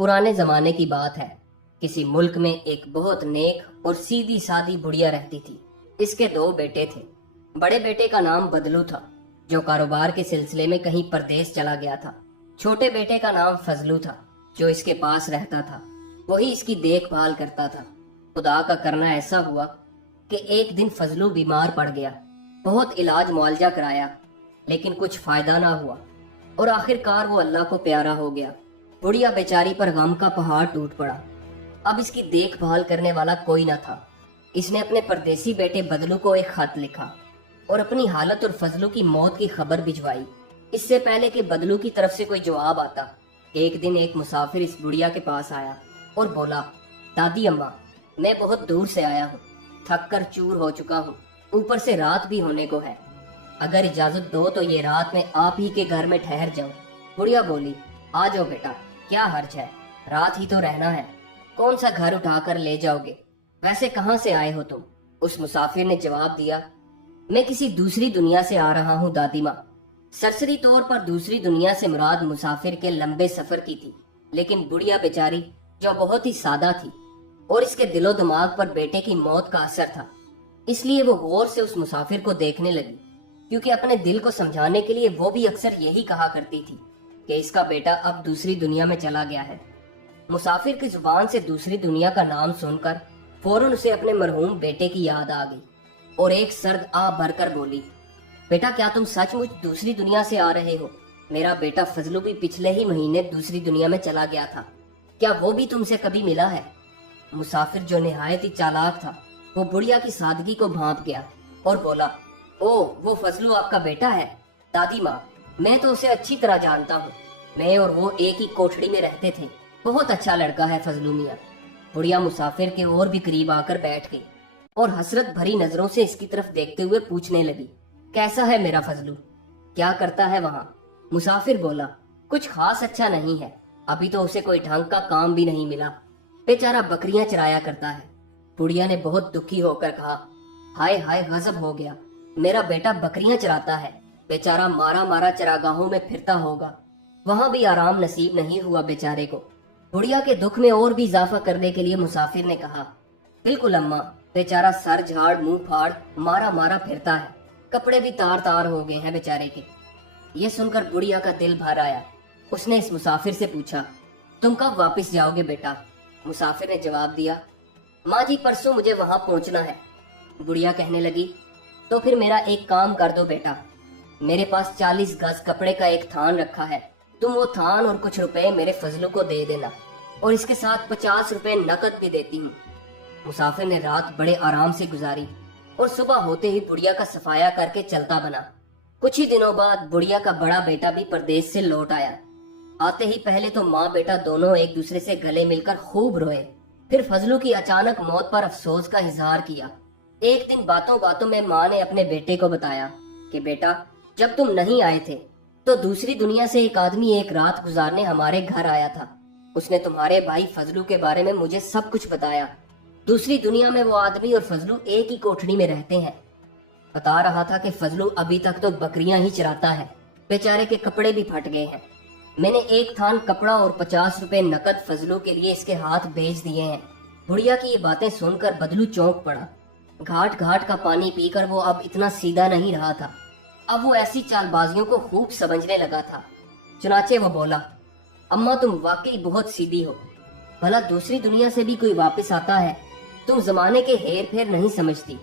पुराने जमाने की बात है। किसी मुल्क में एक बहुत नेक और सीधी सादी बुढ़िया रहती थी। इसके दो बेटे थे। बड़े बेटे का नाम बदलू था, जो कारोबार के सिलसिले में कहीं परदेश चला गया था। छोटे बेटे का नाम फजलू था, जो इसके पास रहता था। वही इसकी देखभाल करता था। खुदा का करना ऐसा हुआ कि एक दिन फजलू बीमार पड़ गया। बहुत इलाज मुआवजा कराया, लेकिन कुछ फायदा ना हुआ और आखिरकार वो अल्लाह को प्यारा हो गया। बुढ़िया बेचारी पर गम का पहाड़ टूट पड़ा। अब इसकी देखभाल करने वाला कोई न था। इसने अपने परदेसी बेटे बदलू को एक खत लिखा और अपनी हालत और फजलू की मौत की खबर भिजवाई, इससे पहले कि बदलू की तरफ से कोई जवाब आता। एक दिन एक मुसाफिर इस बुढ़िया के पास आया और बोला, दादी अम्मा, मैं बहुत दूर से आया हूँ, थक कर चूर हो चुका हूँ, ऊपर से रात भी होने को है। अगर इजाजत दो तो ये रात मैं आप ही के घर में ठहर जाऊं। बुढ़िया बोली, आ जाओ बेटा, क्या हर्ज है, रात ही तो रहना है, कौन सा घर उठाकर ले जाओगे, वैसे कहाँ से आए हो तुम? उस मुसाफिर ने जवाब दिया, मैं किसी दूसरी दुनिया से आ रहा हूँ दादी माँ। सरसरी तौर पर दूसरी दुनिया से मुराद मुसाफिर के लंबे सफर की थी, लेकिन बुढ़िया बेचारी जो बहुत ही सादा थी और इसके दिलो दिमाग पर बेटे की मौत का असर था, इसलिए वो गौर से उस मुसाफिर को देखने लगी, क्योंकि अपने दिल को समझाने के लिए वो भी अक्सर यही कहा करती थी कि इसका बेटा अब दूसरी दुनिया में चला गया है। मुसाफिर की जुबान से दूसरी दुनिया का नाम सुनकर फौरन उसे अपने मरहूम बेटे की याद आ गई और एक सर्द आ भरकर बोली, बेटा क्या तुम सचमुच दूसरी दुनिया से आ रहे हो? मेरा बेटा फजलू भी पिछले ही महीने दूसरी दुनिया में चला गया था, क्या वो भी तुमसे कभी मिला है? मुसाफिर जो निहायत ही चालाक था, वो बुढ़िया की सादगी को भांप गया और बोला, ओ, वो फजलू आपका बेटा है? दादी माँ, मैं तो उसे अच्छी तरह जानता हूँ, मैं और वो एक ही कोठड़ी में रहते थे, बहुत अच्छा लड़का है फजलू मियाँ। बुढ़िया मुसाफिर के और भी करीब आकर बैठ गई और हसरत भरी नजरों से इसकी तरफ देखते हुए पूछने लगी, कैसा है मेरा फजलू, क्या करता है वहाँ? मुसाफिर बोला, कुछ खास अच्छा नहीं है, अभी तो उसे कोई ढंग का काम भी नहीं मिला, बेचारा बकरियां चराया करता है। बुढ़िया ने बहुत दुखी होकर कहा, हाय हाय, गजब हो गया, मेरा बेटा बकरियां चराता है, बेचारा मारा मारा चरागाहों में फिरता होगा, वहां भी आराम नसीब नहीं हुआ बेचारे को। बुढ़िया के दुख में और भी इजाफा करने के लिए मुसाफिर ने कहा, बिल्कुल अम्मा, बेचारा सर झाड़ मुंह फाड़ मारा मारा फिरता है, कपड़े भी तार तार हो गए हैं बेचारे के। ये सुनकर बुढ़िया का दिल भर आया। उसने इस मुसाफिर से पूछा, तुम कब वापस जाओगे बेटा? मुसाफिर ने जवाब दिया, माँ जी, परसों मुझे वहां पहुंचना है। बुढ़िया कहने लगी, तो फिर मेरा एक काम कर दो बेटा, मेरे पास 40 गज कपड़े का एक थान रखा है, तुम वो थान और कुछ रुपए मेरे फजलू को दे देना, और इसके साथ 50 रुपए नकद भी देती हूँ। मुसाफिर ने रात बड़े आराम से गुजारी और सुबह होते ही बुढ़िया का सफाया करके चलता बना। कुछ ही दिनों बाद बुढ़िया का बड़ा बेटा भी परदेश से लौट आया। आते ही पहले तो माँ बेटा दोनों एक दूसरे से गले मिलकर खूब रोए, फिर फजलू की अचानक मौत पर अफसोस का इजहार किया। एक दिन बातों बातों में माँ ने अपने बेटे को बताया कि बेटा, जब तुम नहीं आए थे तो दूसरी दुनिया से एक आदमी एक रात गुजारने हमारे घर आया था। उसने तुम्हारे भाई फजलू के बारे में मुझे सब कुछ बताया। दूसरी दुनिया में वो आदमी और फजलू एक ही कोठड़ी में रहते हैं। बता रहा था कि फजलू अभी तक तो बकरियां ही चराता है, बेचारे के कपड़े भी फट गए हैं। मैंने एक थान कपड़ा और 50 रुपए नकद फजलू के लिए इसके हाथ भेज दिए हैं। बुढ़िया की ये बातें सुनकर बदलू चौंक पड़ा। घाट घाट का पानी पीकर वो अब इतना सीधा नहीं रहा था, अब वो ऐसी चालबाजियों को खूब समझने लगा था। चुनाचे वो बोला, अम्मा तुम वाकई बहुत सीधी हो, भला दूसरी दुनिया से भी कोई वापस आता है? तुम जमाने के हेर फेर नहीं समझती।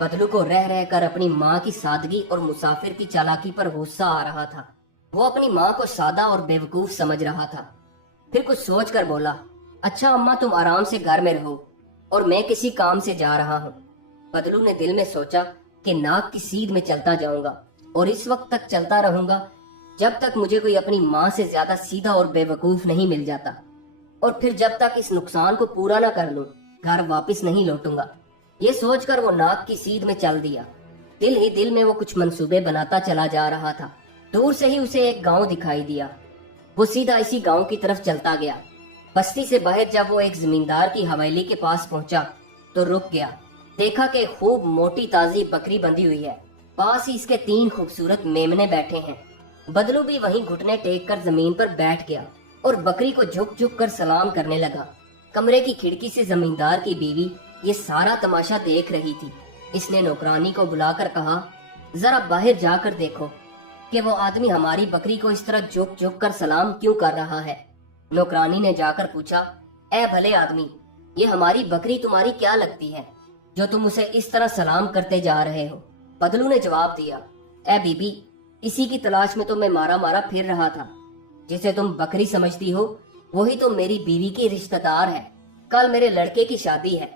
बदलू को रह रह कर अपनी माँ की सादगी और मुसाफिर की चालाकी पर गुस्सा आ रहा था। वो अपनी माँ को सादा और बेवकूफ समझ रहा था। फिर कुछ सोच कर बोला, अच्छा अम्मा, तुम आराम से घर में रहो और मैं किसी काम से जा रहा हूँ। बदलू ने दिल में सोचा कि नाक की सीध में चलता जाऊंगा और इस वक्त तक चलता रहूंगा जब तक मुझे कोई अपनी माँ से ज्यादा सीधा और बेवकूफ नहीं मिल जाता, और फिर जब तक इस नुकसान को पूरा न कर लूं घर वापस नहीं लौटूंगा। ये सोचकर वो नाक की सीध में चल दिया। दिल ही दिल में वो कुछ मंसूबे बनाता चला जा रहा था। दूर से ही उसे एक गांव दिखाई दिया। वो सीधा इसी गांव की तरफ चलता गया। बस्ती से बाहर जब वो एक जमींदार की हवेली के पास पहुंचा तो रुक गया। देखा कि खूब मोटी ताजी बकरी बंधी हुई है, पास ही इसके 3 खूबसूरत मेमने बैठे हैं। बदलू भी वहीं घुटने टेक कर जमीन पर बैठ गया और बकरी को झुक झुक कर सलाम करने लगा। कमरे की खिड़की से जमींदार की बीवी ये सारा तमाशा देख रही थी। इसने नौकरानी को बुलाकर कहा, जरा बाहर जाकर देखो कि वो आदमी हमारी बकरी को इस तरह झुक झुक कर सलाम क्यों कर रहा है। नौकरानी ने जाकर पूछा, ए भले आदमी, ये हमारी बकरी तुम्हारी क्या लगती है जो तुम उसे इस तरह सलाम करते जा रहे हो? बदलू ने जवाब दिया, ए बीबी, इसी की तलाश में तो मैं मारा मारा फिर रहा था। जिसे तुम बकरी समझती हो वही तो मेरी बीवी की रिश्तेदार है। कल मेरे लड़के की शादी है,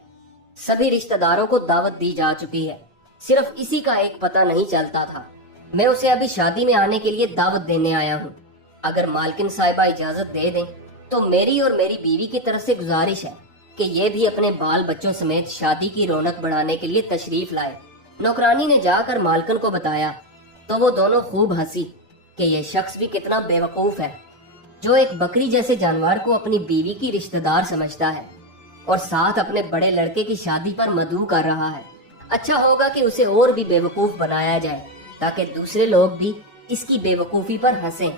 सभी रिश्तेदारों को दावत दी जा चुकी है, सिर्फ इसी का एक पता नहीं चलता था। मैं उसे अभी शादी में आने के लिए दावत देने आया हूँ। अगर मालकिन साहिबा इजाजत दे दें तो मेरी और मेरी बीवी की तरफ से गुजारिश है कि ये भी अपने बाल बच्चों समेत शादी की रौनक बढ़ाने के लिए तशरीफ लाए। नौकरानी ने जाकर मालकिन को बताया तो वो दोनों खूब हंसी कि ये शख्स भी कितना बेवकूफ है जो एक बकरी जैसे जानवर को अपनी बीवी की रिश्तेदार समझता है और साथ अपने बड़े लड़के की शादी पर मदऊ कर रहा है। अच्छा होगा कि उसे और भी बेवकूफ बनाया जाए ताकि दूसरे लोग भी इसकी बेवकूफी पर हंसें।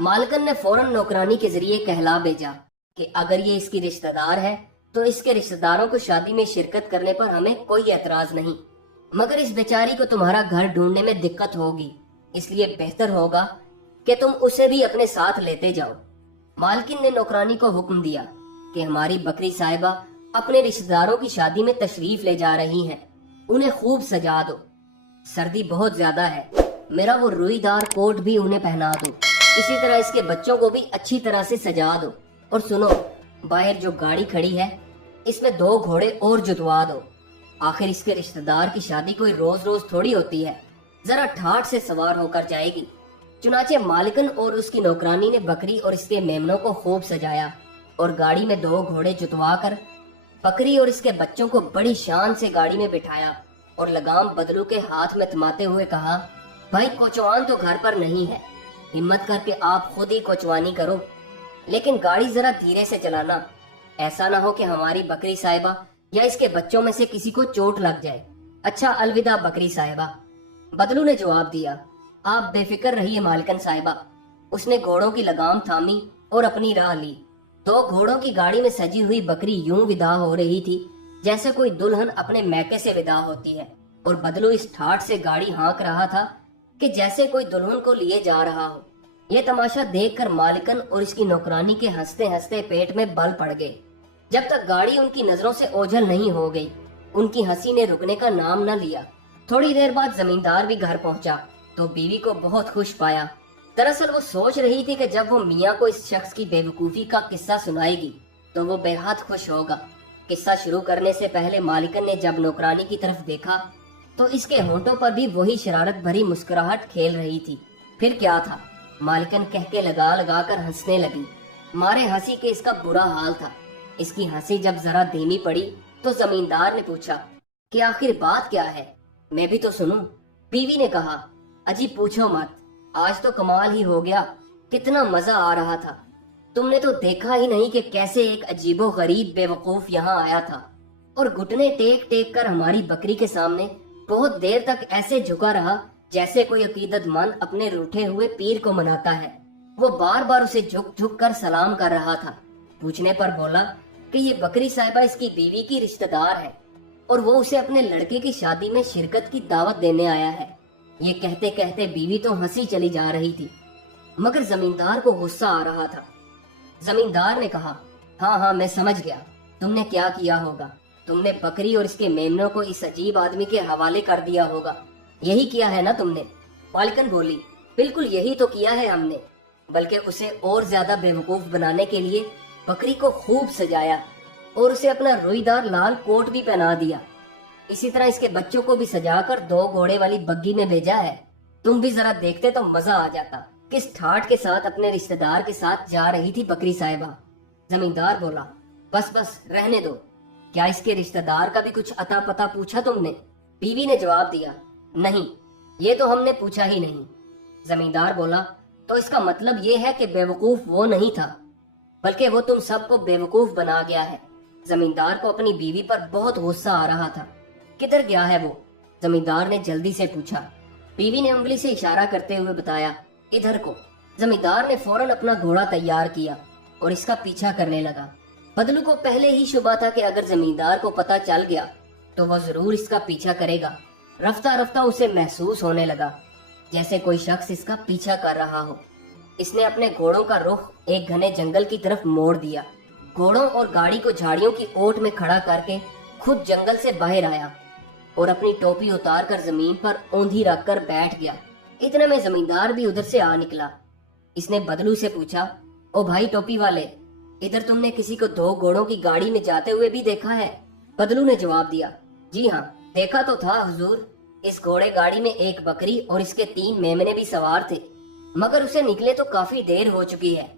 मालकिन ने फौरन नौकरानी के जरिए कहला भेजा कि अगर ये इसकी रिश्तेदार है तो इसके रिश्तेदारों को शादी में शिरकत करने पर हमें कोई एतराज नहीं, मगर इस बेचारी को तुम्हारा घर ढूंढने में दिक्कत होगी, इसलिए बेहतर होगा कि तुम उसे भी अपने साथ लेते जाओ। मालकिन ने नौकरानी को हुक्म दिया कि हमारी बकरी साहिबा अपने रिश्तेदारों की शादी में तशरीफ ले जा रही हैं, उन्हें खूब सजा दो। सर्दी बहुत ज्यादा है, मेरा वो रुईदार कोट भी उन्हें पहना दो। इसी तरह इसके बच्चों को भी अच्छी तरह से सजा दो। और सुनो, बाहर जो गाड़ी खड़ी है इसमें 2 घोड़े और जुतवा दो। आखिर इसके रिश्तेदार की शादी कोई रोज रोज थोड़ी होती है, जरा ठाठ से सवार होकर जाएगी। चुनाचे मालिकन और उसकी नौकरानी ने बकरी और इसके मेमनों को खूब सजाया और गाड़ी में 2 घोड़े जुतवा कर बकरी और इसके बच्चों को बड़ी शान से गाड़ी में बिठाया और लगाम बदलू के हाथ में थमाते हुए कहा, भाई कोचवान तो घर पर नहीं है, हिम्मत करके आप खुद ही कोचवानी करो, लेकिन गाड़ी जरा धीरे से चलाना, ऐसा ना हो कि हमारी बकरी साहिबा या इसके बच्चों में से किसी को चोट लग जाए। अच्छा, अलविदा बकरी साहिबा। बदलू ने जवाब दिया, आप बेफिक्र रहिए मालकन साहिबा। उसने घोड़ों की लगाम थामी और अपनी राह ली। 2 घोड़ों की गाड़ी में सजी हुई बकरी यूं विदा हो रही थी जैसे कोई दुल्हन अपने मैके से विदा होती है, और बदलू इस ठाठ से गाड़ी हाँक रहा था कि जैसे कोई दुल्हन को लिए जा रहा हो। यह तमाशा देखकर मालिकन और इसकी नौकरानी के हंसते हंसते पेट में बल पड़ गए। जब तक गाड़ी उनकी नजरों से ओझल नहीं हो गई, उनकी हंसी ने रुकने का नाम न लिया। थोड़ी देर बाद जमींदार भी घर पहुंचा तो बीवी को बहुत खुश पाया। दरअसल वो सोच रही थी कि जब वो मियाँ को इस शख्स की बेवकूफी का किस्सा सुनाएगी तो वो बेहद खुश होगा। किस्सा शुरू करने से पहले मालिकन ने जब नौकरानी की तरफ देखा तो इसके होंठों पर भी वही शरारत भरी मुस्कुराहट खेल रही थी। फिर क्या था, मालिकन कह के लगा लगा कर हंसने लगी। मारे हंसी के इसका बुरा हाल था। इसकी हंसी जब जरा धीमी पड़ी तो जमींदार ने पूछा कि आखिर बात क्या है, मैं भी तो सुनूं। बीवी ने कहा, अजी पूछो मत, आज तो कमाल ही हो गया, कितना मजा आ रहा था। तुमने तो देखा ही नहीं कि कैसे एक अजीबो गरीब बेवकूफ यहाँ आया था और घुटने टेक टेक कर हमारी बकरी के सामने बहुत देर तक ऐसे झुका रहा जैसे कोई अकीदतमंद अपने रूठे हुए पीर को मनाता है। वो बार बार उसे झुक झुक कर सलाम कर रहा था। पूछने पर बोला कि ये बकरी साहिबा इसकी बीवी की रिश्तेदार है और वो उसे अपने लड़के की शादी में शिरकत की दावत देने आया है। ये कहते कहते बीवी तो हंसी चली जा रही थी, मगर जमींदार को गुस्सा आ रहा था। जमींदार ने कहा, हाँ हाँ मैं समझ गया, तुमने क्या किया होगा। तुमने बकरी और इसके मेमनों को इस अजीब आदमी के हवाले कर दिया होगा, यही किया है ना तुमने। मालकिन बोली, बिल्कुल यही तो किया है हमने, बल्कि उसे और ज्यादा बेवकूफ बनाने के लिए बकरी को खूब सजाया और उसे अपना रुईदार लाल कोट भी पहना दिया। इसी तरह इसके बच्चों को भी सजाकर 2 घोड़े वाली बग्गी में भेजा है। तुम भी जरा देखते तो मजा आ जाता किस ठाठ के साथ अपने रिश्तेदार के साथ जा रही थी बकरी साहिबा। जमींदार बोला, बस बस रहने दो, क्या इसके रिश्तेदार का भी कुछ अता पता पूछा तुमने? बीवी ने जवाब दिया, नहीं, ये तो हमने पूछा ही नहीं। जमींदार बोला, तो इसका मतलब ये है कि बेवकूफ वो नहीं था, बल्कि वो तुम सबको बेवकूफ बना गया है। जमींदार को अपनी बीवी पर बहुत गुस्सा आ रहा था। किधर गया है वो? जमींदार ने जल्दी से पूछा। बीवी ने उंगली से इशारा करते हुए बताया, इधर को। जमींदार ने फौरन अपना घोड़ा तैयार किया और इसका पीछा करने लगा। बदलू को पहले ही शुबा था कि अगर जमींदार को पता चल गया तो वह जरूर इसका पीछा करेगा। रफ्ता रफ्ता उसे महसूस होने लगा जैसे कोई शख्स इसका पीछा कर रहा हो। इसने अपने घोड़ों का रुख एक घने जंगल की तरफ मोड़ दिया। घोड़ों और गाड़ी को झाड़ियों की ओट में खड़ा करके खुद जंगल से बाहर आया और अपनी टोपी उतार कर जमीन पर औंधी रखकर बैठ गया। इतने में जमींदार भी उधर से आ निकला। इसने बदलू से पूछा, ओ भाई टोपी वाले, इधर तुमने किसी को 2 घोड़ों की गाड़ी में जाते हुए भी देखा है? बदलू ने जवाब दिया, जी हाँ, देखा तो था हुजूर। इस घोड़े गाड़ी में एक बकरी और इसके 3 मेमने भी सवार थे, मगर उसे निकले तो काफी देर हो चुकी है।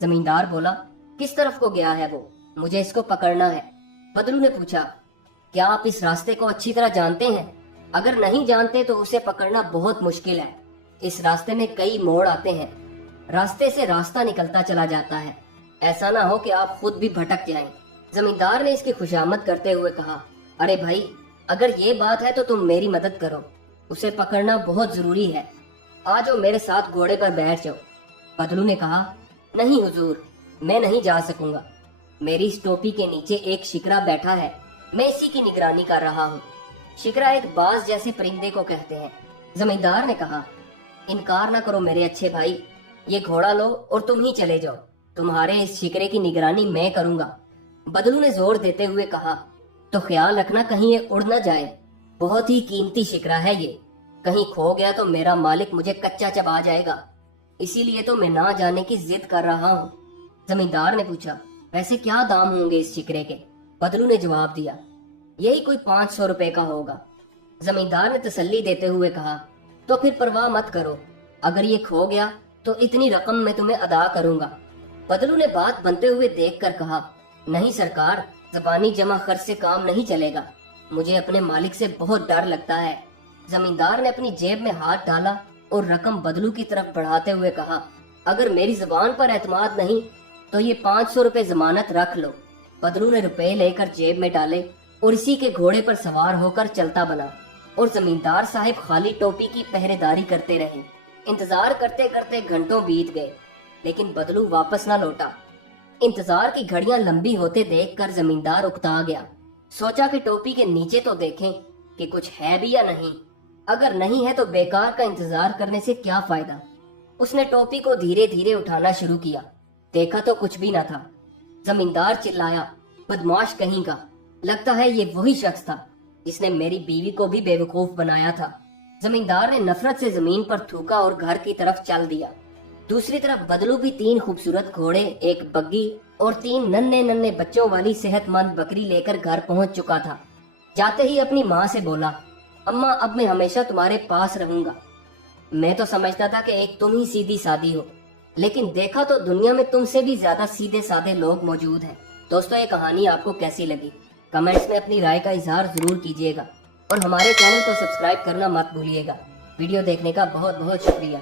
जमींदार बोला, किस तरफ को गया है वो? मुझे इसको पकड़ना है। बदलू ने पूछा, क्या आप इस रास्ते को अच्छी तरह जानते हैं? अगर नहीं जानते तो उसे पकड़ना बहुत मुश्किल है। इस रास्ते में कई मोड़ आते हैं, रास्ते से रास्ता निकलता चला जाता है, ऐसा ना हो कि आप खुद भी भटक जाएं। जमींदार ने इसकी खुशामद करते हुए कहा, अरे भाई, अगर ये बात है तो तुम मेरी मदद करो, उसे पकड़ना बहुत जरूरी है। आ जाओ मेरे साथ घोड़े पर बैठ जाओ। बदलू ने कहा, नहीं हुजूर, मैं नहीं जा सकूंगा। मेरी इस टोपी के नीचे एक शिकरा बैठा है, मैं इसी की निगरानी कर रहा हूँ। शिकरा एक बाज जैसे परिंदे को कहते हैं। जमींदार ने कहा, इनकार ना करो मेरे अच्छे भाई, ये घोड़ा लो और तुम ही चले जाओ। तुम्हारे इस शिकरे की निगरानी मैं करूंगा। बदलू ने जोर देते हुए कहा, तो ख्याल रखना कहीं ये उड़ न जाए। बहुत ही कीमती शिकरा है ये, कहीं खो गया तो मेरा मालिक मुझे कच्चा चबा जाएगा। इसीलिए तो मैं ना जाने की जिद कर रहा हूँ। जमींदार ने पूछा, वैसे क्या दाम होंगे इस शिकरे के? बदलू ने जवाब दिया, यही कोई 500 रुपए का होगा। जमींदार ने तसल्ली देते हुए कहा, तो फिर परवाह मत करो, अगर ये खो गया तो इतनी रकम मैं तुम्हें अदा करूंगा। बदलू ने बात बनते हुए देखकर कहा, नहीं सरकार, ज़बानी जमा खर्च से काम नहीं चलेगा, मुझे अपने मालिक से बहुत डर लगता है। जमींदार ने अपनी जेब में हाथ डाला और रकम बदलू की तरफ बढ़ाते हुए कहा, अगर मेरी जुबान पर एतमाद नहीं तो ये 500 रुपए जमानत रख लो। बदलू ने रुपए लेकर जेब में डाले और इसी के घोड़े पर सवार होकर चलता बना और जमींदार साहिब खाली टोपी की पहरेदारी करते रहे। इंतजार करते करते घंटों बीत गए, लेकिन बदलू वापस न लौटा। इंतजार की घड़ियां लंबी होते देखकर जमींदार उकता गया। सोचा कि टोपी के नीचे तो देखें कि कुछ है भी या नहीं। अगर नहीं है तो बेकार का इंतजार करने से क्या फायदा। उसने टोपी को धीरे धीरे उठाना शुरू किया। देखा तो कुछ भी न था। जमींदार चिल्लाया, बदमाश कहीं का, लगता है ये वही शख्स था जिसने मेरी बीवी को भी बेवकूफ बनाया था। जमींदार ने नफरत से जमीन पर थूका और घर की तरफ चल दिया। दूसरी तरफ बदलू भी 3 खूबसूरत घोड़े, एक बग्गी और 3 नन्हे नन्हे बच्चों वाली सेहतमंद बकरी लेकर घर पहुंच चुका था। जाते ही अपनी माँ से बोला, अम्मा, अब मैं हमेशा तुम्हारे पास रहूंगा। मैं तो समझता था कि एक तुम ही सीधी सादी हो, लेकिन देखा तो दुनिया में तुमसे भी ज्यादा सीधे साधे लोग मौजूद हैं। दोस्तों, ये कहानी आपको कैसी लगी? कमेंट्स में अपनी राय का इजहार जरूर कीजिएगा और हमारे चैनल को सब्सक्राइब करना मत भूलिएगा। वीडियो देखने का बहुत बहुत शुक्रिया।